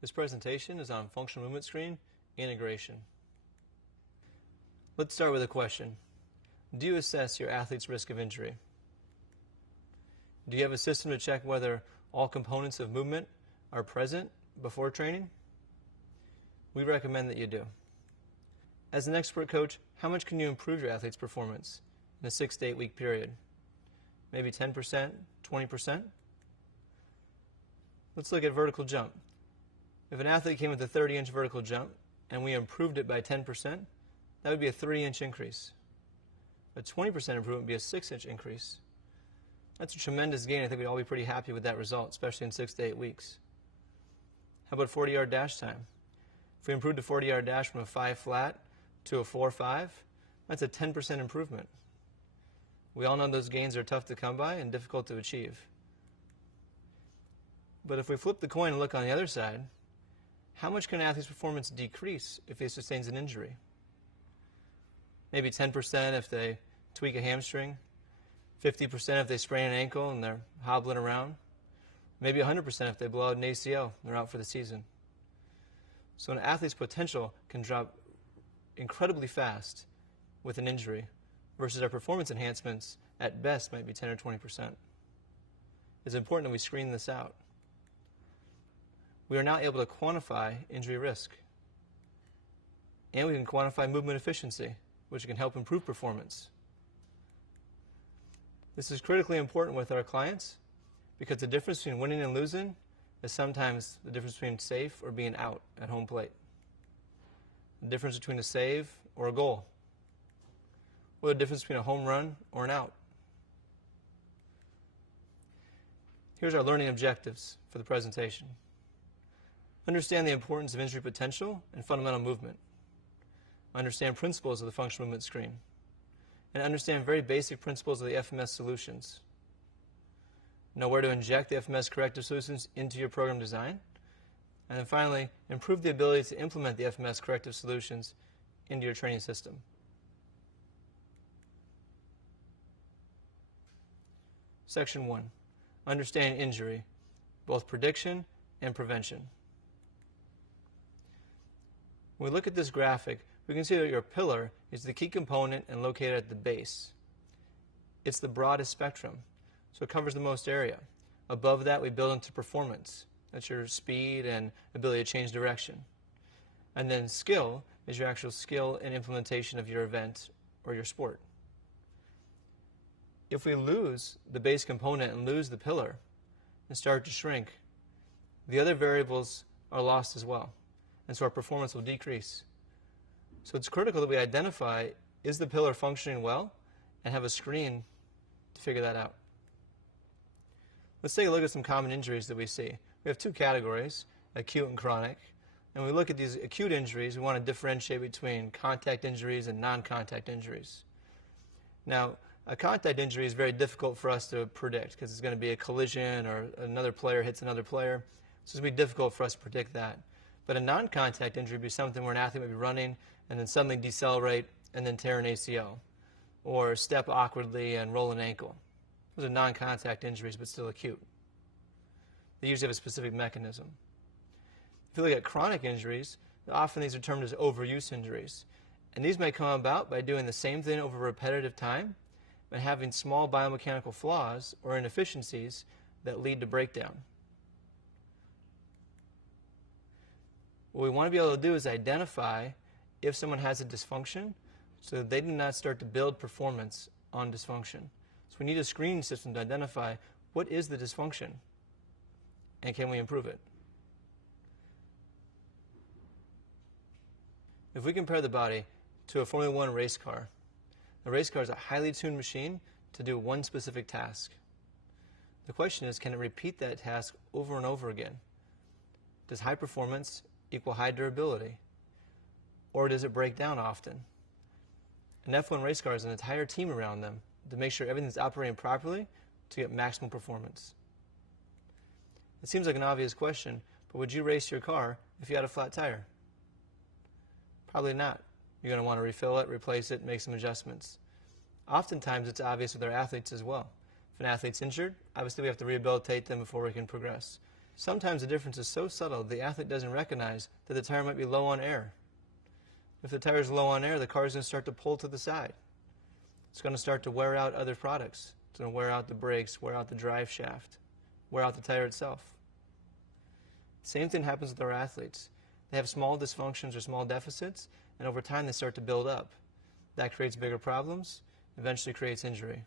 This presentation is on functional movement screen integration. Let's start with a question. Do you assess your athlete's risk of injury? Do you have a system to check whether all components of movement are present before training? We recommend that you do. As an expert coach, how much can you improve your athlete's performance in a 6 to 8 week period? Maybe 10%, 20%? Let's look at vertical jump. If an athlete came with a 30-inch vertical jump and we improved it by 10%, that would be a 3-inch increase. A 20% improvement would be a 6-inch increase. That's a tremendous gain. I think we'd all be pretty happy with that result, especially in 6 to 8 weeks. How about 40-yard dash time? If we improved the 40-yard dash from a 5 flat to a 4.5, that's a 10% improvement. We all know those gains are tough to come by and difficult to achieve. But if we flip the coin and look on the other side, how much can an athlete's performance decrease if he sustains an injury? Maybe 10% if they tweak a hamstring, 50% if they sprain an ankle and they're hobbling around, maybe 100% if they blow out an ACL and they're out for the season. So an athlete's potential can drop incredibly fast with an injury versus our performance enhancements at best might be 10 or 20%. It's important that we screen this out. We are now able to quantify injury risk. And we can quantify movement efficiency, which can help improve performance. This is critically important with our clients because the difference between winning and losing is sometimes the difference between safe or being out at home plate. The difference between a save or a goal. Or the difference between a home run or an out. Here's our learning objectives for the presentation. Understand the importance of injury potential and fundamental movement. Understand principles of the functional movement screen. And understand very basic principles of the FMS solutions. Know where to inject the FMS corrective solutions into your program design. And then finally, improve the ability to implement the FMS corrective solutions into your training system. Section 1. Understand injury, both prediction and prevention. When we look at this graphic, we can see that your pillar is the key component and located at the base. It's the broadest spectrum, so it covers the most area. Above that, we build into performance. That's your speed and ability to change direction. And then skill is your actual skill and implementation of your event or your sport. If we lose the base component and lose the pillar and start to shrink, the other variables are lost as well. And so our performance will decrease. So it's critical that we identify, is the pillar functioning well, and have a screen to figure that out. Let's take a look at some common injuries that we see. We have two categories, acute and chronic. And when we look at these acute injuries, we want to differentiate between contact injuries and non-contact injuries. Now, a contact injury is very difficult for us to predict because it's going to be a collision or another player hits another player. So it's going to be difficult for us to predict that. But a non-contact injury would be something where an athlete might be running and then suddenly decelerate and then tear an ACL, or step awkwardly and roll an ankle. Those are non-contact injuries but still acute. They usually have a specific mechanism. If you look at chronic injuries, often these are termed as overuse injuries. And these may come about by doing the same thing over a repetitive time, but having small biomechanical flaws or inefficiencies that lead to breakdown. What we want to be able to do is identify if someone has a dysfunction so that they do not start to build performance on dysfunction. So we need a screening system to identify what is the dysfunction and can we improve it. If we compare the body to a Formula 1 race car, a race car is a highly tuned machine to do one specific task. The question is, can it repeat that task over and over again? Does high performance equal high durability? Or does it break down often? An F1 race car has an entire team around them to make sure everything's operating properly to get maximum performance. It seems like an obvious question, but would you race your car if you had a flat tire? Probably not. You're going to want to refill it, replace it, make some adjustments. Oftentimes it's obvious with our athletes as well. If an athlete's injured, obviously we have to rehabilitate them before we can progress. Sometimes the difference is so subtle the athlete doesn't recognize that the tire might be low on air. If the tire is low on air, the car is going to start to pull to the side. It's going to start to wear out other products. It's going to wear out the brakes, wear out the drive shaft, wear out the tire itself. Same thing happens with our athletes. They have small dysfunctions or small deficits, and over time they start to build up. That creates bigger problems, eventually creates injury.